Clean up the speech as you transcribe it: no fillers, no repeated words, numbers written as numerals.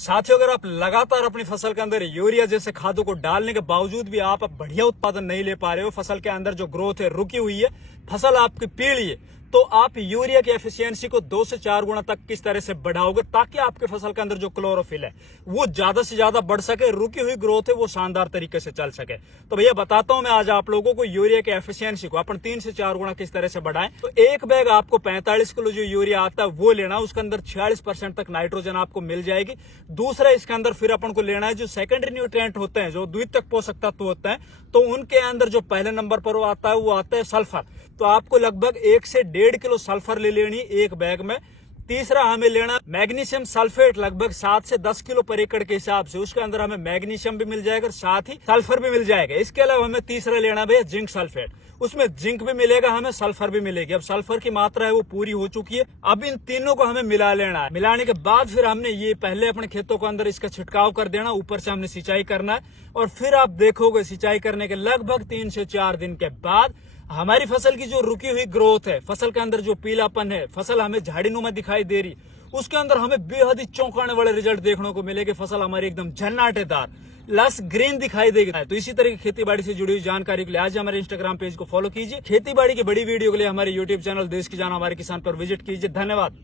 साथियों, अगर आप लगातार अपनी फसल के अंदर यूरिया जैसे खादों को डालने के बावजूद भी आप बढ़िया उत्पादन नहीं ले पा रहे हो, फसल के अंदर जो ग्रोथ है रुकी हुई है, फसल आपकी पीली है, तो आप यूरिया की एफिशिएंसी को 2 से 4 गुना तक किस तरह से बढ़ाओगे ताकि आपके फसल के अंदर जो क्लोरोफिल है वो ज्यादा से ज्यादा बढ़ सके, रुकी हुई ग्रोथ है वो शानदार तरीके से चल सके। तो भैया बताता हूं मैं आज आप लोगों को यूरिया की एफिशिएंसी को अपन 3 से 4 गुना किस तरह से बढ़ाएं। तो एक बैग आपको 45 किलो जो यूरिया आता है वो लेना, उसके अंदर 46% तक नाइट्रोजन आपको मिल जाएगी। दूसरा, इसके अंदर फिर अपन को लेना है जो सेकेंडरी न्यूट्रिएंट होते हैं, जो द्वितीयक पोषक तत्व होते हैं, तो उनके अंदर जो पहले नंबर पर वो आता है सल्फर। तो आपको लगभग 1 से 1.5 किलो सल्फर ले लेनी एक बैग में। तीसरा, हमें लेना मैग्नीशियम सल्फेट लगभग 7 से 10 किलो पर एकड़ के हिसाब से, उसके अंदर हमें मैग्नीशियम भी मिल जाएगा और साथ ही सल्फर भी मिल जाएगा। इसके अलावा हमें तीसरा लेना भैया जिंक सल्फेट, उसमें जिंक भी मिलेगा, हमें सल्फर भी मिलेगी। अब सल्फर की मात्रा है वो पूरी हो चुकी है, अब इन तीनों को हमें मिला लेना है। मिलाने के बाद फिर हमने ये पहले अपने खेतों के अंदर इसका छिड़काव कर देना, ऊपर से हमने सिंचाई करना है और फिर आप देखोगे सिंचाई करने के लगभग 3 से 4 दिन के बाद हमारी फसल की जो रुकी हुई ग्रोथ है, फसल के अंदर जो पीलापन है, फसल हमें झाड़ीनुमा दिखाई दे रही, उसके अंदर हमें बेहद ही चौंकाने वाले रिजल्ट देखने को मिलेंगे। फसल हमारी एकदम झन्नाटेदार लस ग्रीन दिखाई देगी। तो इसी तरह की खेती बाड़ी से जुड़ी हुई जानकारी के लिए आज हमारे इंस्टाग्राम पेज को फॉलो कीजिए। खेती बाड़ी की बड़ी वीडियो के लिए हमारे यूट्यूब चैनल देश की जान हमारे किसान पर विजिट कीजिए। धन्यवाद।